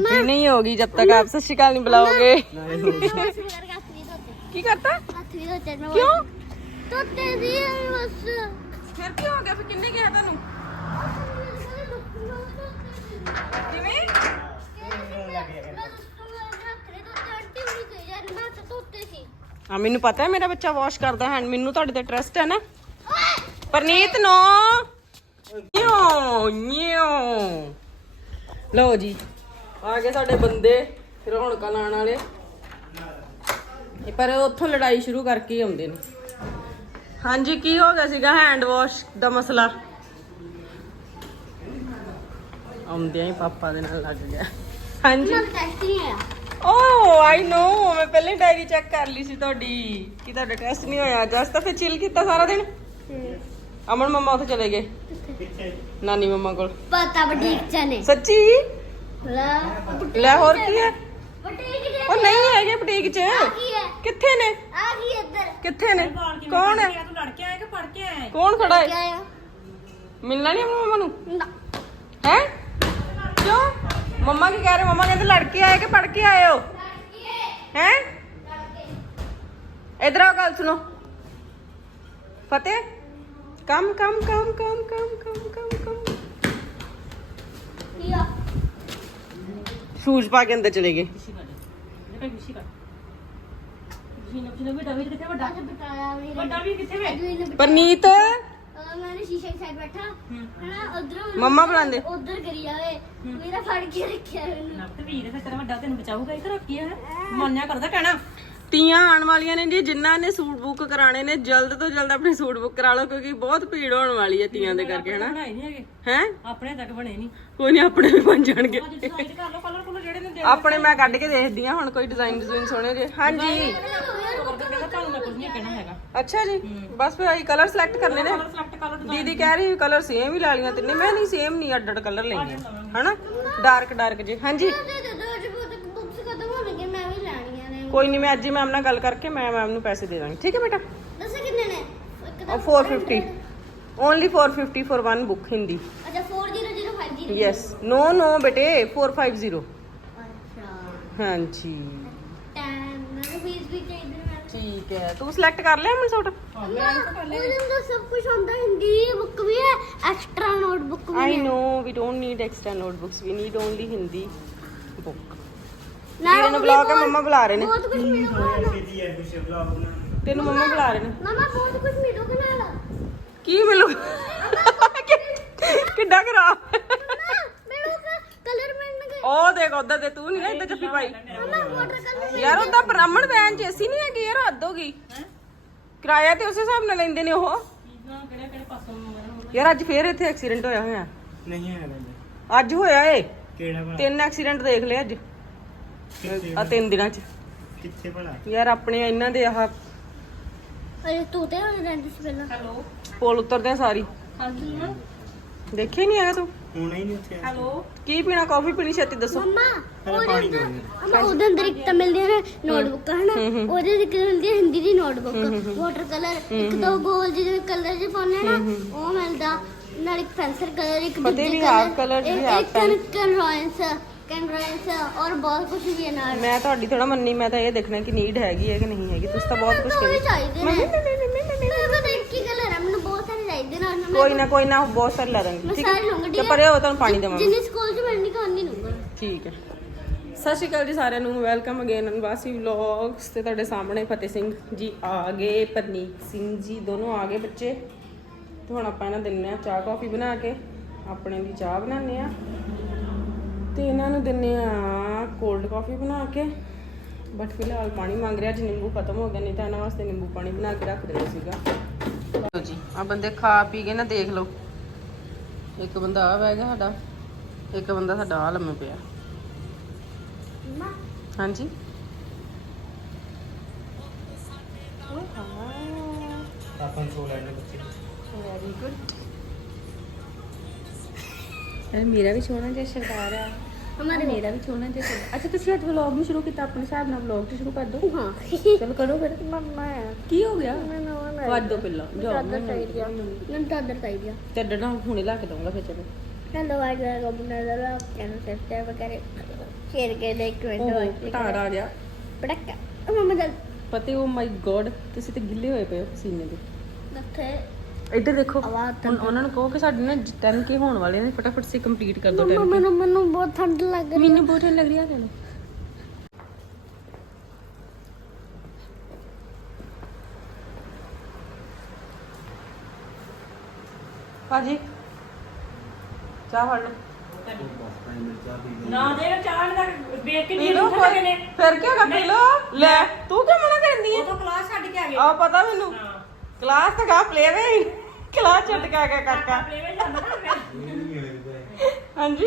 Entry नहीं होगी जब तक आप सत श्रीकाल नहीं बुलाओगे की करता क्यों ਤੋਤੇ ਦੀ ਬਸ फिर क्यों हो गया फिर किन्ने किया तेनू ਕਿਵੇਂ ਆ ਮੈਨੂੰ ਪਤਾ ਹੈ ਮੇਰਾ ਬੱਚਾ ਵਾਸ਼ ਕਰਦਾ ਹੈ ਮੈਨੂੰ ਤੁਹਾਡੇ ਤੇ ਟਰਸਟ ਹੈ ਨਾ ਪਰਨੀਤ ਨੋ ਨਿਓ ਨਿਓ ਲਓ ਜੀ ਆ ਗਏ ਸਾਡੇ ਬੰਦੇ ਰੌਣਕਾਂ ਲਾਉਣ ਵਾਲੇ। ਇਹ ਪਰ ਉੱਥੋਂ ਲੜਾਈ ਸ਼ੁਰੂ ਕਰਕੇ ਹੀ ਆਉਂਦੇ ਨੇ। ਹਾਂਜੀ ਕੀ ਹੋ ਗਿਆ ਸੀਗਾ ਹੈਂਡ ਵਾਸ਼ ਦਾ ਮਸਲਾ? ਆਉਂਦਿਆਂ ਹੀ ਪਾਪਾ ਦੇ ਨਾਲ ਲੱਗ ਗਿਆ। ਹਾਂਜੀ। ਓ ਆਈ ਨੋ ਮੈਂ ਪਹਿਲੇ ਡਾਇਰੀ ਚੈੱਕ ਕਰ ਲਈ ਸੀ ਤੁਹਾਡੀ ਕਿ ਤੁਹਾਡਾ ਟੈਸਟ ਨਹੀਂ ਹੋਇਆ। ਜਸ ਤਾਂ ਫਿਰ ਚਿਲ ਕੀਤਾ ਸਾਰਾ ਦਿਨ? ਅਮਨ ਮੰਮਾ ਉੱਥੇ ਚਲੇ ਗਏ? ਨਾਨੀ ਮੰਮਾ ਕੋਲ। ਪਤਾ ਬਟੀਕ ਚ ਨੇ। ਸੱਚੀ? ਲੈ। ਹੋਰ ਕੀ ਹੈ? ਬਟੇਕ ਦੇ ਉਹ ਨਹੀਂ ਹੈਗੇ ਬਟੇਕ 'ਚ। ਕੀ ਹੈ? ਕਿੱਥੇ ਨੇ? ਆ ਗਈ ਇੱਧਰ? ਕਿੱਥੇ ਨੇ? ਕੌਣ ਹੈ? ਤੂੰ ਲੜ ਕੇ ਆਇਆ ਕਿ ਪੜ ਕੇ ਆਇਆ ਕੌਣ ਖੜਾ ਹੈ? ਮਿਲਣਾ ਨਹੀਂ ਆਪਣੀ ਨੂੰ? ਹੈ? ਕਿਉਂ? ਮੰਮਾ ਕੀ ਕਹਿ ਰਹੇ? ਮੰਮਾ ਕਹਿੰਦੇ ਲੜ ਕੇ ਆਏ ਕਿ ਪੜ ਕੇ ਆਏ ਹੋ? ਹੈ? ਇਧਰ ਆ ਗੱਲ ਸੁਣੋ। ਫਤਿਹ? ਕੰਮ ਕੰਮ ਕੰਮ ਕੰਮ ਕੰਮ ਕੰਮ ਕੰਮ। ਕੀ ਆ? ਸ਼ੂਜ਼ ਪਾ ਕੇ ਅੰਦਰ ਚਲੇ ਗਏ। ਪਰਨੀਤ? ਮੈਂ ਨਾ ਸ਼ੀਸ਼ੇ ਦੀ ਬੈਠਾ। ਹਨਾ ਉਧਰੋਂ ਮੰਮਾ ਬੁਲਾਉਂਦੇ। ਉਧਰ ਕਰੀ ਜਾਵੇ। ਮੇਰਾ ਫੜ ਕੇ ਰੱਖਿਆ ਉਹਨੂੰ ਨਵਤ ਵੀਰ ਤੇ ਤੇਰਾ ਵੱਡਾ ਤੈਨੂੰ ਬਚਾਊਗਾ ਇਹ ਤੇਰਾ ਕੀ ਹੈ ਮੰਨਿਆ ਕਰਦਾ ਕਹਿਣਾ। ਤੀਆਂ ਆਉਣ ਵਾਲੀਆਂ ਨੇ ਜੀ ਜਿਨ੍ਹਾਂ ਨੇ ਸੂਟ ਬੁੱਕ ਕਰਾਣੇ ਨੇ ਜਲਦ ਤੋਂ ਜਲਦ ਆਪਣੇ ਸੂਟ ਬੁੱਕ ਕਰਾ ਲਓ ਕਿਉਂਕਿ ਬਹੁਤ ਭੀੜ ਹੋਣ ਵਾਲੀ ਹੈ ਤੀਆਂ ਦੇ ਕਰਕੇ ਹਨਾ? ਬਣਾਏ ਨਹੀਂ ਹੈਗੇ। ਹੈ? ਆਪਣੇ ਤੱਕ ਬਣੇ ਨਹੀਂ। ਕੋਈ ਨਹੀਂ ਆਪਣੇ ਵੀ ਬਣ ਜਾਣਗੇ। ਅੱਜ ਡਿਸਾਈਡ ਕਰ ਲਓ ਕਲਰ ਕੋਲ ਜਿਹੜੇ ਨੇ ਆਪਣੇ ਮੈਂ ਕੱਢ ਕੇ ਦੇਖਦੀ ਹਾਂ ਹੁਣ ਕੋਈ ਡਿਜ਼ਾਈਨ ਡਿਜ਼ਾਈਨ ਸੋਹਣੇ ਜੇ। ਹਾਂਜੀ। ਕਹਿੰਦਾ ਤੁਹਾਨੂੰ ਮੈਂ ਕੁਝ ਨਹੀਂ ਕਹਿਣਾ ਹੈਗਾ ਅੱਛਾ ਜੀ ਬਸ ਫਿਰ ਆਈ ਕਲਰ ਸਿਲੈਕਟ ਕਰਨੇ ਨੇ। ਦੀਦੀ ਕਹਿ ਰਹੀ ਕਲਰ ਸੇਮ ਹੀ ਲਾ ਲੀਆਂ ਤਿੰਨੇ ਮੈਂ ਨਹੀਂ ਸੇਮ ਨਹੀਂ ਅੱਡ ਅੱਡ ਕਲਰ ਲੈਣੇ ਹਨਾ? ਡਾਰਕ ਡਾਰਕ ਜੇ। ਹਾਂਜੀ। ਕੋਈ ਨਹੀਂ ਮੈਂ ਅੱਜ ਹੀ ਮੈਮ ਨਾਲ ਗੱਲ ਕਰਕੇ ਮੈਂ ਮੈਮ ਨੂੰ ਪੈਸੇ ਦੇ ਦਾਂਗੀ। ਠੀਕ ਹੈ ਬੇਟਾ? ਦੱਸੋ ਕਿੰਨੇ ਨੇ? ਇੱਕ ਤਾਂ 450 only 450 for one book Hindi ਅੱਛਾ 4005 ਯੈਸ ਨੋ ਨੋ ਬੇਟੇ 450 ਅੱਛਾ। ਹਾਂਜੀ। ਠੀਕ ਹੈ। ਤੂੰ ਸਿਲੈਕਟ ਕਰ ਲਿਆ ਮਨ ਸੋਟ ਉਹਨਾਂ ਸਭ ਕੁਝ ਹੁੰਦਾ ਹਿੰਦੀ ਬੁੱਕ ਵੀ ਹੈ extra notebook we I know we don't need extra notebooks we need only Hindi book ਨਾ ਵੀਰੇ ਨੂੰ ਬੁਲਾ ਕੇ ਮੰਮਾ ਬੁਲਾ ਰਹੇ ਨੇ। ਬਹੁਤ ਕੁਝ ਮਿਲੂਗਾ ਨਾ ਤੈਨੂੰ ਮੰਮਾ ਬੁਲਾ ਰਹੇ ਨੇ। ਮਮਾ ਬਹੁਤ ਕੁਝ ਮਿਲੂਗਾ ਨਾਲ? ਕੀ ਮਿਲੂ? ਕਿੱਡਾ ਖਰਾਬ। ਮਮਾ ਮਿਲੂਗਾ ਕਲਰ ਮਿਲਣਗੇ ਉਹ ਦੇਖ ਉਧਰ ਦੇ ਤੂੰ ਨਹੀਂ ਨਾ ਇੱਧਰ ਜੱਫੀ ਪਾਈ। ਮਮਾ ਵਾਟਰ ਕਲਰ ਯਾਰ ਉਹਦਾ ਬ੍ਰਾਹਮਣ ਵੈਨ ਚ ਏਸੀ ਨਹੀਂ ਹੈਗੀ ਯਾਰ ਹੱਦ ਹੋ ਗਈ। ਕਿਰਾਇਆ ਤੇ ਉਸੇ ਹਿਸਾਬ ਨਾਲ ਲੈਂਦੇ ਨੇ ਉਹ। ਯਾਰ ਅੱਜ ਫੇਰ ਇੱਥੇ ਐਕਸੀਡੈਂਟ ਹੋਇਆ ਹੋਇਆ। ਨਹੀਂ ਹੈ ਅੱਜ ਹੋਇਆ ਏ। ਕਿਹੜਾ ਤਿੰਨ ਐਕਸੀਡੈਂਟ ਦੇਖ ਲਏ ਅੱਜ। ਆ ਤਿੰਨ ਦਿਨਾਂ ਚ। ਕਿੱਥੇ ਭਲਾ? ਯਾਰ ਆਪਣੇ ਇਹਨਾਂ ਦੇ ਆਹ ਅਰੇ ਤੂੰ ਤੇ ਹੋ ਰਹਿੰਦੀ ਸੀ ਪਹਿਲਾਂ। ਹੈਲੋ? ਪੁਲ ਉਤਰਦੇ ਆ ਸਾਰੀ। ਹਾਂਜੀ ਦੇਖੇ ਨਹੀਂ ਆਇਆ ਤੂੰ? ਹੋਣਾ ਹੀ ਨਹੀਂ ਉੱਥੇ ਹੈਲੋ? ਕੀ ਪੀਣਾ ਕਾਫੀ ਪੀਣੀ ਛੇਤੀ ਦੱਸੋ। ਮਮਾ ਪਹਿਲਾਂ ਪਾਣੀ ਦੋ ਅਮਾ ਉਹਦੇ ਅੰਦਰ ਇੱਕ ਤਾਂ ਮਿਲਦੀਆਂ ਨੇ ਨੋਟਬੁੱਕ ਹਨਾ? ਉਹਦੇ ਵਿੱਚ ਮਿਲਦੀ ਹੈ ਹਿੰਦੀ ਦੀ ਨੋਟਬੁੱਕ ਵਾਟਰ ਕਲਰ ਇੱਕ ਦੋ ਗੋਲ ਜਿਹੇ ਕਲਰ ਜਿਹੇ ਪਾਉਣੇ ਨਾ ਉਹ ਮਿਲਦਾ। ਨਾਲ ਇੱਕ ਪੈਨਸਲ ਕਲਰ ਇੱਕ ਪਤਾ ਦੂਜੇ ਵੀ half colour ਵੀ half ਇੱਕ ਕਨਰੋਇੰਸ ਕਨਰੋਇੰਸ ਔਰ ਬਹੁਤ ਕੁਝ ਵੀ ਹੈ ਨਾਲ। ਮੈਂ ਤੁਹਾਡੀ ਥੋੜਾ ਮੰਨੀ ਮੈਂ ਤਾਂ ਇਹ ਦੇਖਣਾ ਕਿ ਨੀਡ ਹੈਗੀ ਹੈ ਕਿ ਨਹੀਂ ਹੈਗੀ। ਤੁਸੀਂ ਤਾਂ ਬਹੁਤ ਕੁਝ ਉਹ ਵੀ ਕਹਿੰਦੇ ਚਾਹੀਦੇ ਨੇ। ਮੈਨੂੰ ਤਾਂ ਇੱਕ ਹੀ ਕਲਰ ਹੈ ਮੈਨੂੰ ਬਹੁਤ ਸਾਰੇ ਚਾਹੀਦੇ ਨੇ। ਔਰ ਮੈਂ ਕੋਈ ਨਾ ਕੋਈ ਨਾ ਬਹੁਤ ਸਾਰੇ ਲਾ ਦਾਂਗੇ ਮੈਂ ਠੀਕ ਤੇ ਪਰੇ ਹੋ ਤੁਹਾਨੂੰ ਪਾਣੀ ਦੇਵਾਂਗੇ। ਜਿੰਨੀ ਸਕੂਲ ਚ ਮਿਲਣੀ ਕਹਾਣੀ ਲੂੰਗਾ। ਠੀਕ ਹੈ। ਸਤਿ ਸ਼੍ਰੀ ਅਕਾਲ ਜੀ ਸਾਰਿਆਂ ਨੂੰ ਵੈਲਕਮ ਅਗੇਨ ਅਨਵਾਸੀ ਵਲੌਗਸ ਤੇ ਤੁਹਾਡੇ ਸਾਹਮਣੇ ਫਤਿਹ ਸਿੰਘ ਜੀ ਆ ਗਏ ਪਰਨੀਤ ਸਿੰਘ ਜੀ ਦੋਨੋਂ ਆ ਗਏ ਬੱਚੇ। ਤੇ ਹੁਣ ਆਪਾਂ ਇਹਨਾਂ ਦਿੰਨੇ ਆ ਚਾਹ ਕਾਫੀ ਬਣਾ ਕੇ। ਆਪਣੇ ਲਈ ਚਾਹ ਬਣਾਉਂਦੇ ਆ ਤੇ ਇਹਨਾਂ ਨੂੰ ਦਿੰਨੇ ਆ ਕੋਲਡ ਕਾਫੀ ਬਣਾ ਕੇ। ਬਟ ਫਿਲਹਾਲ ਪਾਣੀ ਮੰਗ ਰਿਹਾ ਜੀ ਨਿੰਬੂ ਖਤਮ ਹੋ ਗਿਆ ਨਹੀਂ ਤਾਂ ਇਹਨਾਂ ਵਾਸਤੇ ਨਿੰਬੂ ਪਾਣੀ ਬਣਾ ਕੇ ਰੱਖ ਦੇਣਾ ਸੀਗਾ। ਲਓ ਜੀ ਆ ਬੰਦੇ ਖਾ ਪੀ ਕੇ ਨਾ ਦੇਖ ਲਓ। ਇੱਕ ਬੰਦਾ ਆ ਬਹਿ ਗਿਆ ਸਾਡਾ ਇੱਕ ਬੰਦਾ ਸਾਡਾ ਆ ਲੰਮੇ ਪਿਆ। ਹਾਂਜੀ। ਆਪਾਂ ਸੋ ਲੈਣੇ ਬੱਚੇ ਵੈਰੀ ਗੁੱਡ ਯਾਰ ਮੇਰਾ ਵੀ ਸੋਹਣਾ ਜਿਹਾ ਸਰਦਾਰ ਆ। हमारे मेरा भी छोड़ना चाहिए ਅੱਛਾ ਤੁਸੀਂ ਅੱਜ ਵਲੌਗ ਨੂੰ ਸ਼ੁਰੂ ਕੀਤਾ ਆਪਣੇ ਹਿਸਾਬ ਨਾਲ ਵਲੌਗ ਤੇ ਸ਼ੁਰੂ ਕਰ ਦਿਓ। हाँ ਚਲੋ ਕਰੋ ਫਿਰ। मम्मा ਕੀ ਹੋ ਗਿਆ? मैंने वो नहीं ਵੱਧ ਦੋ ਪਹਿਲਾਂ। ਜਾਓ। दादर साइड गया मैंने दादर साइड गया ਤੇ ਡਣਾ ਹੁਣੇ ਲਾ ਕੇ ਦਊਂਗਾ ਫਿਰ ਚਲੋ। हेलो आज मैं गबना जरा चैनल सब्सक्राइब करें शेयर कर दे कमेंट और ਉਹ ਤਾਰ आ ਗਿਆ। पटक मम्मा जल ਪਤੇ ਓ ਮਾਈ ਗॉड ਤੁਸੀਂ ਤੇ ਗਿੱਲੇ ਹੋਏ ਪਏ ਹੋ ਪਸੀਨੇ ਦੇ। नथे ਇੱਧਰ ਦੇਖੋ। ਹੁਣ ਉਹਨਾਂ ਨੂੰ ਕਹੋ ਕਿ ਸਾਡੇ ਨਾ 10 ਕੇ ਹੋਣ ਵਾਲੇ ਨੇ ਫਟਾਫਟ ਸੇ ਕੰਪਲੀਟ ਕਰ ਮਮਾ 10 ਮੈਨੂੰ ਮੈਨੂੰ ਬਹੁਤ ਠੰਡ ਲੱਗ ਰਹੀ ਮੈਨੂੰ ਬਹੁਤ ਠੰਡ ਲੱਗ ਰਹੀ ਆ ਜਾਣਾ। ਭਾਜੀ ਚਾਹ ਫੜ ਲਓ। ਨਾ ਦੇ ਚਾਹ ਦਾ ਵੇਖ ਕੇ ਨਹੀਂ ਉੱਠ ਨੇ ਫਿਰ ਕੀ ਹੋਗਾ ਪੀ ਲਓ। ਲੈ ਤੂੰ ਕਿਉਂ ਮਨਾ ਕਰਦੀ ਹੈ ਉਹ ਤਾਂ ਕਲਾਸ ਛੱਡ ਕੇ ਆ ਗਏ। ਆ ਪਤਾ ਮੈਨੂੰ। ਕਲਾਸ ਤਾਂ ਗਾ ਪਲੇ ਵੇ ਕਲਾਸ ਛੱਡ ਕੇ ਆ ਗਿਆ ਕਾਕਾ। ਪਲੇਵੇ ਜਾਂਦਾ ਨਾ ਹਾਂਜੀ?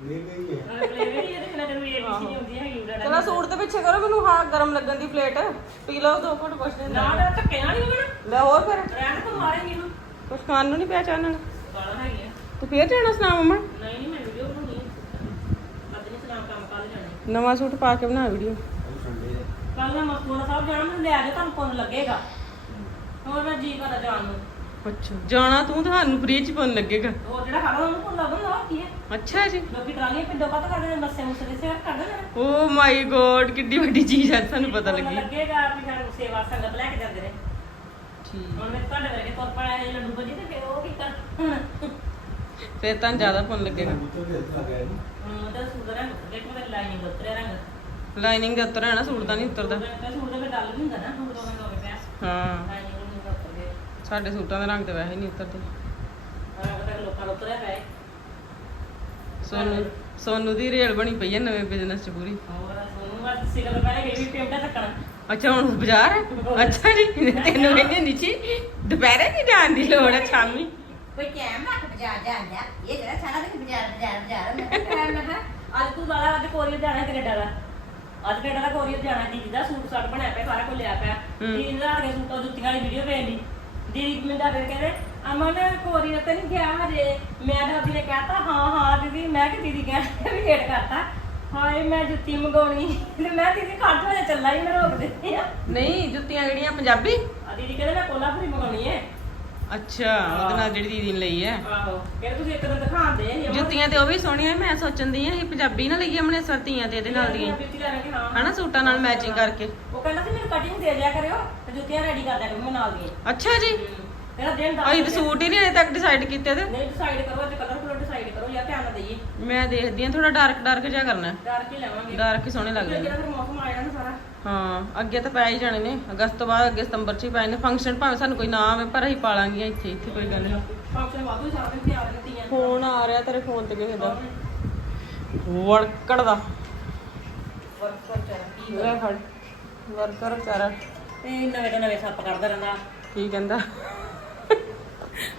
ਪਲੇਵੇ ਹੀ ਇਹਦੇ ਨਾਲ ਤੈਨੂੰ ਇਹ ਨਹੀਂ ਹੁੰਦੀ ਹੈਗੀ ਉਡਾੜਾ ਚਲੋ ਸੂਟ ਦੇ ਪਿੱਛੇ ਕਰੋ ਮੈਨੂੰ ਹਾਂ ਗਰਮ ਲੱਗਣ ਦੀ ਪਲੇਟ ਪੀ ਲਓ ਦੋ ਘੁੱਟ ਕੁਛ ਨਾ। ਨਾ ਧੱਕੇ ਨਾਲ ਨਹੀਂ ਹੋਣਾ। ਲੈ ਹੋਰ ਫਿਰ। ਰਹਿਣ ਤੋਂ ਮਾਰੇਂਗੀ ਨੂੰ ਕੁਛ ਖਾਣ ਨੂੰ ਨਹੀਂ ਪਿਆ ਚਾਹ ਨਾਲ? ਗਾਲਾਂ ਹੈਗੀਆਂ। ਤੂੰ ਫੇਰ ਜਾਣਾ ਸੁਣਾ ਮਮਾ ਨਹੀਂ ਨਹੀਂ ਮੈਂ ਵੀਡੀਓ ਬਣਾਉਣੀ ਹੈ ਅੱਜ ਨਹੀਂ ਸਲਾਮ ਕੰਮ ਕੱਲ ਜਾਣਾ। ਨਵਾਂ ਸੂਟ ਪਾ ਕੇ ਬਣਾ ਵੀਡੀਓ ਕੱਲ ਮੈਂ ਮਸਤੂਰਾ ਸਾਹਿਬ ਜਾਣਾ ਮੈਨੂੰ ਲੈ ਜਾ ਤੁਹਾਨੂੰ ਪੁੰਨ ਲੱਗੇਗਾ। ਹੋਰ ਮੈਂ ਜੀ ਕਰਦਾ ਜਾਣ ਨੂੰ। ਅੱਛਾ। ਜਾਣਾ ਤੂੰ ਤੁਹਾਨੂੰ ਫ੍ਰੀ ਚ ਪਾਉਣ ਲੱਗੇਗਾ। ਉਹ ਜਿਹੜਾ ਖੜਾ ਉਹਨੂੰ ਪੁੰਨ ਲੱਗਦਾ ਹੋਰ ਕੀ ਹੈ? ਅੱਛਾ ਜੀ। ਲੋਕੀ ਟਰਾਲੀਆਂ ਪਿੰਡੋਂ ਕੱਟ ਕਰਦੇ ਨੇ ਬੱਸੇ ਮੁਸੇ ਦੇ ਸੇਵਾ ਕਰਦੇ ਨੇ। ਓ ਮਾਈ ਗੋਡ ਕਿੱਡੀ ਵੱਡੀ ਚੀਜ਼ ਹੈ ਸਾਨੂੰ ਪਤਾ ਪੁੰਨ ਲੱਗੀ। ਲੱਗੇਗਾ ਵੀ ਸਾਨੂੰ ਸੇਵਾ ਸੰਗਤ ਲੈ ਕੇ ਜਾਂਦੇ ਨੇ। ਠੀਕ। ਹੁਣ ਮੈਂ ਤੁਹਾਡੇ ਵਰਗੇ ਤੁਰ ਪੜਿਆ ਇਹ ਲੱਡੂ ਬੱਜੀ ਤੇ ਫਿਰ ਉਹ ਕੀ ਕਰ ਫੇਰ ਤਾਂ ਜ਼ਿਆਦਾ ਪਾਉਣ ਲੱਗੇਗਾ। ਹੂੰ ਤੇ ਸੂਟ ਰੰਗ ਦੇਖ ਮੈਂ ਲਾਈਨਿੰਗ ਉਤਰਿਆ ਰੰਗ। ਲਾਈਨਿੰਗ ਦੇ ਉੱਤਰ ਹੈ ਨਾ ਸੂਟ ਦਾ ਨਹੀਂ ਉੱਤਰਦਾ। ਤੇ ਸੂਟ ਦੇ ਵਿੱਚ ਡੱਲ ਵੀ ਹੁੰਦਾ ਨਾ ਸੂਟ ਤੋਂ ਮੈਂ ਪਿਆ। ਹਾਂ। ਸਾਡੇ ਸੂਟਾਂ ਦੇ ਰੰਗ ਤੇ ਵੈਸੇ ਨਹੀਂ ਉਤਰਦੇ। ਰੰਗ ਤਾਂ ਲੋਕਾਂ ਦਾ ਉਤਰਿਆ ਪਿਆ ਹੈ। ਸੋਨੂ ਸੋਨੂ ਦੀ ਰੇਲ ਬਣੀ ਪਈ ਹੈ ਨਵੇਂ ਬਿਜ਼ਨਸ ਚ ਪੂਰੀ। ਹੋਰ ਸੋਨੂੰ ਅੱਜ ਸਿਗਲ ਪਹਿਲੇ ਗਈ ਵੀ ਪਿੰਡਾ ਤੱਕਣਾ ਅੱਛਾ ਹੁਣ ਬਾਜ਼ਾਰ? ਹੈ ਅੱਛਾ ਜੀ ਤੈਨੂੰ ਕਹਿੰਦੇ ਨੀਚੇ ਦੁਪਹਿਰੇ ਨਹੀਂ ਜਾਣ ਦੀ ਲੋੜ ਹੈ ਸ਼ਾਮੀ ਕੋਈ ਟਾਈਮ ਰੱਖ ਬਾਜ਼ਾਰ ਜਾਂਦਾ ਇਹ ਜਿਹੜਾ ਸਾਰਾ ਦਿਨ ਬਾਜ਼ਾਰ ਬਾਜ਼ਾਰ ਬਾਜ਼ਾਰ ਮੈਂ ਕਿਹਾ ਨਾ ਹੈ ਅੱਜ ਤੂੰ ਵਾਲਾ ਅੱਜ ਕੋਰੀਅਰ ਜਾਣਾ ਕੈਨੇਡਾ ਦਾ। ਅੱਜ ਕੈਨੇਡਾ ਦਾ ਕੋਰੀਅਰ ਜਾਣਾ ਦੀਦੀ ਦਾ ਸੂਟ ਸਾਟ ਬਣਿਆ ਪਿਆ ਸਾਰਾ ਕੁਝ ਲਿਆ ਪਿਆ। ਹੂੰ। ਦੀਦੀ ਨੇ ਰਾਤ ਦੇ ਸੂਟਾਂ ਜੁੱਤੀਆਂ ਵਾਲੀ ਵੀਡੀਓ ਵੇਖ ਲਈ ਦੀਦੀ ਮੈਨੂੰ ਦੱਸ ਕਹਿੰਦੇ ਅਮਨ ਕੋਰੀਅਰ ਤੇ ਨਹੀਂ ਗਿਆ ਹਜੇ। ਮੈਂ ਦਾਦੀ ਨੇ ਕਹਿਤਾ ਹਾਂ ਹਾਂ ਦੀਦੀ ਮੈਂ ਕਿ ਦੀਦੀ ਕਹਿੰਦੇ ਵੀ ਵੇਟ ਕਰਤਾ। ਹਾਏ ਮੈਂ ਜੁੱਤੀ ਮੰਗਾਉਣੀ। ਤੇ ਮੈਂ ਦੀਦੀ ਖੜ੍ਹ ਹੋ ਜਾ ਚੱਲਾ ਹੀ ਮੈਂ ਰੋਕ ਦਿੱਤੀ ਆ। ਨਹੀਂ ਜੁੱਤੀਆਂ ਜਿਹੜੀਆਂ ਪੰਜਾਬੀ? ਆ ਦੀਦੀ ਕਹਿੰਦੇ ਮੈਂ ਕੋਲਾਪੁਰੀ ਮੰਗਾਉਣੀ ਹੈ ਅੱਛਾ ਉਹਦੇ ਨਾਲ ਜਿਹੜੀ ਦੀਦੀ ਨੇ ਲਈ ਹੈ ਆਹੋ ਕਹਿੰਦੇ ਤੁਸੀਂ ਇੱਕ ਦਿਨ ਦਿਖਾਉਂਦੇ ਆ ਜੁੱਤੀਆਂ ਤੇ ਉਹ ਵੀ ਸੋਹਣੀਆਂ ਮੈਂ ਸੋਚਣ ਦੀ ਆ ਇਹ ਪੰਜਾਬੀ ਨਾ ਲਈਏ ਆਪਣੇ ਸਰਤੀਆਂ ਤੇ ਇਹਦੇ ਨਾਲ ਦੀਆਂ। ਹਨਾ ਸੂਟਾਂ ਨਾਲ ਮੈਚਿੰਗ ਕਰਕੇ। ਉਹ ਕਹਿੰਦਾ ਸੀ ਮੈਨੂੰ ਕਟਿੰਗ ਦੇ ਦਿਆ ਕਰਿਓ। ਤੇ ਜੁੱਤੀਆਂ ਰੈਡੀ ਕਰ ਦਿਆ ਕਰੋ ਮੈਂ ਨਾਲ ਦੀਆਂ ਅੱਛਾ ਜੀ। ਤੇਰਾ ਦਿਨ ਦਾ ਅਸੀਂ ਤਾਂ ਸੂਟ ਹੀ ਨਹੀਂ ਅਜੇ ਤੱਕ ਡਿਸਾਈਡ ਕੀਤੇ ਤੇ। ਨਹੀਂ ਡਿਸਾਈਡ ਕਰੋ ਅੱਜ ਕਲਰ ਕਲਰ ਡਿਸਾਈਡ ਕਰੋ ਜਾਂ ਧਿਆਨ ਨਾਲ ਦਈਏ। ਮੈਂ ਦੇਖਦੀ ਆ ਥੋੜਾ ਡਾਰਕ ਡਾਰਕ ਜਿਹਾ ਕਰਨਾ। ਡਰ ਕੇ ਲੈਵਾਂਗੇ। ਡਾਰਕ ਹੀ ਸੋਹਣੇ ਲੱਗਦੇ ਨੇ। ਜਿਹੜਾ ਫਿਰ ਮੌਸਮ ਆ ਜਾਣਾ ਸਾਰਾ। ਹਾਂ ਅੱਗੇ ਤਾਂ ਪੈ ਹੀ ਜਾਣੇ ਨੇ। ਅਗਸਤ ਤੋਂ ਬਾਅਦ ਅੱਗੇ ਸਤੰਬਰ ਚ ਹੀ ਪੈ ਜਾਣੇ। ਫੰਕਸ਼ਨ ਭਾਵੇਂ ਸਾਨੂੰ ਕੋਈ ਨਾ ਆਵੇ ਪਰ ਅਸੀਂ ਪਾਲਾਂਗੀਆਂ ਇੱਥੇ ਇੱਥੇ ਕੋਈ ਗੱਲ ਨਹੀਂ। ਫੰਕਸ਼ਨ ਵਾਧੂ ਸਾਰਾ ਦਿਨ ਤਿਆਰ ਰਹਿੰਦੀਆਂ ਫੋਨ ਆ ਰਿਹਾ ਤੇਰੇ ਫੋਨ ਤੇ ਕਿਸੇ ਦਾ। ਵਰਕਰ ਦਾ। ਵਰਕਰ ਚਾਹ ਕੀ ਲੈ ਫੜ। ਵਰਕਰ ਵਿਚਾਰਾ। ਇਹ ਨਵੇਂ ਤੋਂ ਨਵੇਂ ਸੱਪ ਕਰਦਾ ਰਹਿੰਦਾ। ਕੀ ਕਹਿੰਦਾ?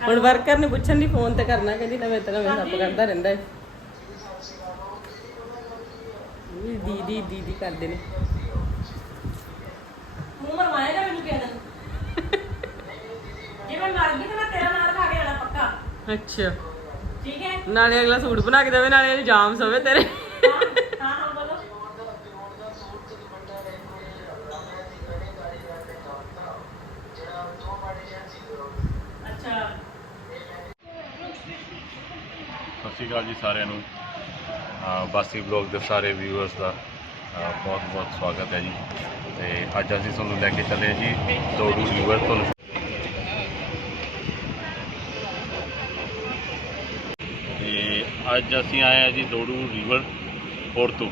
ਹੁਣ ਵਰਕਰ ਨੇ ਪੁੱਛਣ ਦੀ ਫੋਨ ਤੇ ਕਰਨਾ ਕਹਿੰਦੀ ਨਵੇਂ ਤੇ ਨਵੇਂ ਸੱਪ ਕਰਦਾ ਰਹਿੰਦਾ ਹੈ ਇਹ ਦੀਦੀ ਦੀਦੀ ਕਰਦੇ ਨੇ। ਮੂੰਹ ਮਰਵਾਏਗਾ ਮੈਨੂੰ ਕਿਹਾ ਦਿਨ? ਜੇ ਮੈਂ ਮਰ ਗਈ ਤਾਂ ਮੈਂ ਤੇਰਾ ਨਾਂ ਖਾ ਕੇ ਆਣਾ ਪੱਕਾ। ਅੱਛਾ। ਠੀਕ ਹੈ। ਨਾਲੇ ਅਗਲਾ ਸੂਟ ਬਣਾ ਕੇ ਦੇਵੇ ਨਾਲੇ ਇਲਜ਼ਾਮ ਸੋਵੇ ਤੇਰੇ ਹਾਂ ਹਾਂ ਹਾਂ ਬੋਲੋ ਅੱਛਾ ਸਤਿ ਸ਼੍ਰੀ ਅਕਾਲ ਜੀ ਸਾਰਿਆਂ ਨੂੰ। ਬਾਸੀ ਬਲੌਗ ਦੇ ਸਾਰੇ ਵਿਊਅਰਸ ਦਾ ਬਹੁਤ ਬਹੁਤ ਸਵਾਗਤ ਹੈ ਜੀ। ਤੇ ਅੱਜ ਅਸੀਂ ਤੁਹਾਨੂੰ ਲੈ ਕੇ ਚੱਲੇ ਹਾਂ ਜੀ ਦੋੜੂ ਰਿਵਰ ਤੁਹਾਨੂੰ ਤੇ ਅੱਜ ਅਸੀਂ ਆਏ ਹਾਂ ਜੀ ਦੋੜੂ ਰਿਵਰ ਤੋਂ।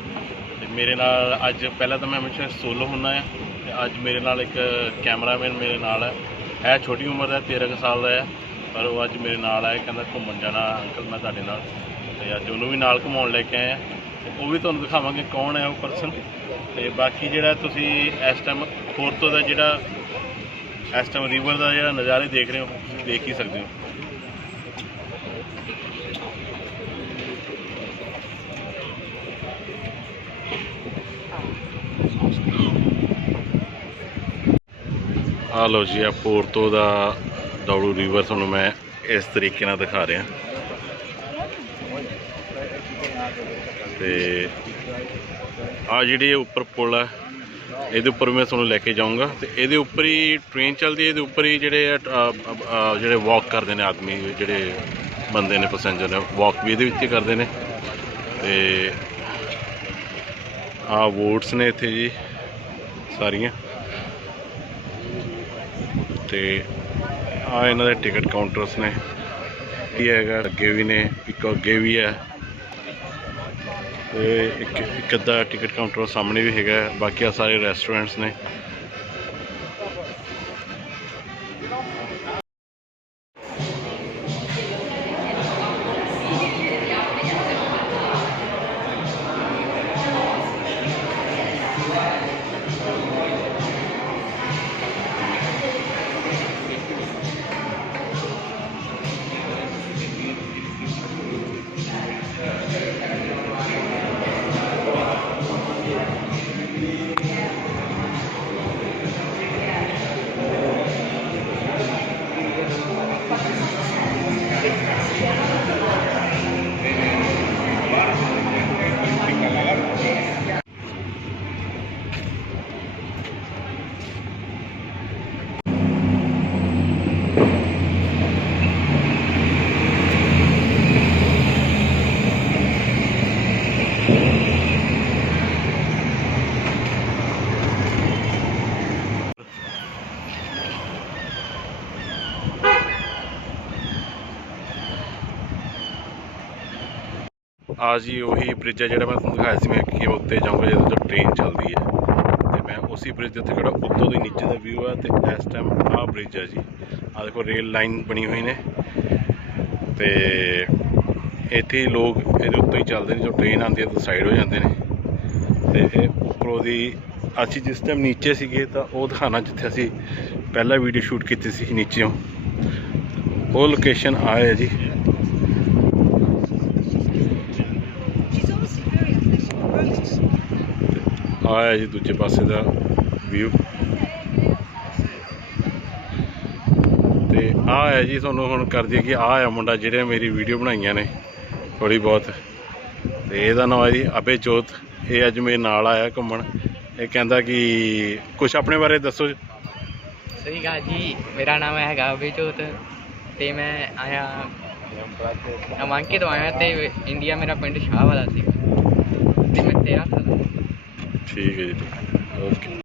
ਤੇ ਮੇਰੇ ਨਾਲ ਅੱਜ, ਪਹਿਲਾਂ ਤਾਂ ਮੈਂ ਹਮੇਸ਼ਾ ਸੋਲੋ ਹੁੰਦਾ ਆ। ਤੇ ਅੱਜ ਮੇਰੇ ਨਾਲ ਇੱਕ ਕੈਮਰਾਮੈਨ ਮੇਰੇ ਨਾਲ ਹੈ। ਹੈ ਛੋਟੀ ਉਮਰ ਦਾ 13 ਕੁ ਸਾਲ ਦਾ ਹੈ। ਪਰ ਉਹ ਅੱਜ ਮੇਰੇ ਨਾਲ ਆਇਆ ਕਹਿੰਦਾ ਘੁੰਮਣ ਜਾਣਾ ਅੰਕਲ, ਮੈਂ ਤੁਹਾਡੇ ਨਾਲ। ਤੇ ਅੱਜ ਉਹਨੂੰ ਵੀ ਨਾਲ ਘੁਮਾਉਣ ਲੈ ਕੇ ਆਇਆ ਤੇ ਉਹ ਵੀ ਤੁਹਾਨੂੰ ਦਿਖਾਵਾਂਗੇ ਕੌਣ ਹੈ ਉਹ ਪਰਸਨ ਤੇ ਬਾਕੀ ਜਿਹੜਾ ਤੁਸੀਂ ਇਸ ਟਾਈਮ ਪੋਰਤੋ ਦਾ ਜਿਹੜਾ, ਇਸ ਟਾਈਮ ਰਿਵਰ ਦਾ ਜਿਹੜਾ ਨਜ਼ਾਰੇ ਦੇਖ ਰਹੇ ਹੋ, ਤੁਸੀਂ ਦੇਖ ਹੀ ਸਕਦੇ ਹੋ। ਆ ਲਓ ਜੀ, ਆ ਪੋਰਤੋ ਦਾ ਦੌੜੂ ਰਿਵਰ ਤੁਹਾਨੂੰ ਮੈਂ ਇਸ ਤਰੀਕੇ ਨਾਲ ਦਿਖਾ ਰਿਹਾ। ਤੇ ਆ ਜਿਹੜੀ ਉੱਪਰ ਪੁਲ ਆ ਇਹਦੇ ਉੱਪਰ ਮੈਂ ਤੁਹਾਨੂੰ ਲੈ ਕੇ ਜਾਊਂਗਾ। ਤੇ ਇਹਦੇ ਉੱਪਰ ਹੀ ਟ੍ਰੇਨ ਚੱਲਦੀ ਹੈ ਇਹਦੇ ਉੱਪਰ ਹੀ ਜਿਹੜੇ ਆ, ਜਿਹੜੇ ਵਾਕ ਕਰਦੇ ਨੇ ਆਦਮੀ ਜਿਹੜੇ ਬੰਦੇ ਨੇ ਪੈਸੇਂਜਰ ਨੇ ਵਾਕ ਵੀ ਇਹਦੇ ਵਿੱਚ ਹੀ ਕਰਦੇ ਨੇ। ਤੇ ਆ ਵੋਟਸ ਨੇ ਇੱਥੇ ਜੀ ਸਾਰੀਆਂ। ਤੇ ਆ ਇਹਨਾਂ ਦੇ ਟਿਕਟ ਕਾਊਂਟਰਸ ਨੇ ਇਹ ਹੈਗਾ, ਅੱਗੇ ਵੀ ਨੇ, ਇੱਕ ਅੱਗੇ ਵੀ ਹੈ ਤੇ ਇੱਕ ਇੱਕ ਅੱਧਾ ਟਿਕਟ ਕਾਊਂਟਰ ਸਾਹਮਣੇ ਵੀ ਹੈਗਾ ਹੈ। ਬਾਕੀ ਆ ਸਾਰੇ ਰੈਸਟੋਰੈਂਟਸ ਨੇ ਆ ਜੀ ਉਹੀ ਬ੍ਰਿਜ ਹੈ ਜਿਹੜਾ ਮੈਂ ਤੁਹਾਨੂੰ ਦਿਖਾਇਆ ਸੀ ਮੈਂ ਕਿ ਉੱਤੇ ਜਾਊਂਗਾ ਜਦੋਂ ਟ੍ਰੇਨ ਚੱਲਦੀ ਹੈ ਤੇ ਮੈਂ ਉਸੇ ਬ੍ਰਿਜ ਦੇ ਉੱਤੇ ਖੜਾ ਉੱਤੋਂ ਦੀ ਨੀਚੇ ਦਾ ਵਿਊ ਹੈ ਤੇ ਇਸ ਟਾਈਮ ਆਹ ਬ੍ਰਿਜ ਹੈ ਜੀ ਆ ਦੇਖੋ ਰੇਲ ਲਾਈਨ ਬਣੀ ਹੋਈ ਨੇ ਤੇ ਇੱਥੇ ਲੋਕ ਇਹਦੇ ਉੱਤੇ ਹੀ ਚੱਲਦੇ ਨੇ ਜੋ ਟ੍ਰੇਨ ਆਉਂਦੀ ਹੈ ਤਾਂ ਸਾਈਡ ਹੋ ਜਾਂਦੇ ਨੇ ਤੇ ਇਹ ਉੱਪਰੋਂ ਦੀ ਅਸੀਂ ਜਿਸ ਟਾਈਮ ਨੀਚੇ ਸੀਗੇ ਤਾਂ ਉਹ ਦਿਖਾਣਾ ਜਿੱਥੇ ਅਸੀਂ ਪਹਿਲਾ ਵੀਡੀਓ ਸ਼ੂਟ ਕੀਤੀ ਸੀ ਨੀਚੇੋਂ ਉਹ ਲੋਕੇਸ਼ਨ ਆ ਜੀ ਆ ਜੀ ਦੂਜੇ ਪਾਸੇ ਦਾ ਵਿਊ ਤੇ ਆ ਹੈ ਜੀ ਤੁਹਾਨੂੰ ਹੁਣ ਕਰ ਦਈਏ ਕਿ ਆ ਆ ਮੁੰਡਾ ਜਿਹੜੇ ਮੇਰੀ ਵੀਡੀਓ ਬਣਾਈਆਂ ਨੇ ਥੋੜੀ ਬਹੁਤ। ਤੇ ਇਹਦਾ ਨਾਮ ਹੈ ਜੀ ਅਬੇ ਜੋਤ। ਇਹ ਅੱਜ ਮੇਰੇ ਨਾਲ ਆਇਆ ਘੁੰਮਣ। ਇਹ ਕਹਿੰਦਾ ਕਿ ਕੁਝ ਆਪਣੇ ਬਾਰੇ ਦੱਸੋ। ਸਤਿ ਸ਼੍ਰੀ ਅਕਾਲ ਜੀ। ਮੇਰਾ ਨਾਮ ਹੈਗਾ ਅਭਿਜੋਤ ਤੇ ਮੈਂ ਆਇਆ ਅਮਾਂਕੇ ਤੋਂ ਆਇਆ ਤੇ ਇੰਡੀਆ ਮੇਰਾ ਪਿੰਡ ਸ਼ਾਹ ਵਾਲਾ ਸੀ ਤੇ ਮੈਂ 13 ਸਾਲ ਠੀਕ ਹੈ ਜੀ ਓਕੇ।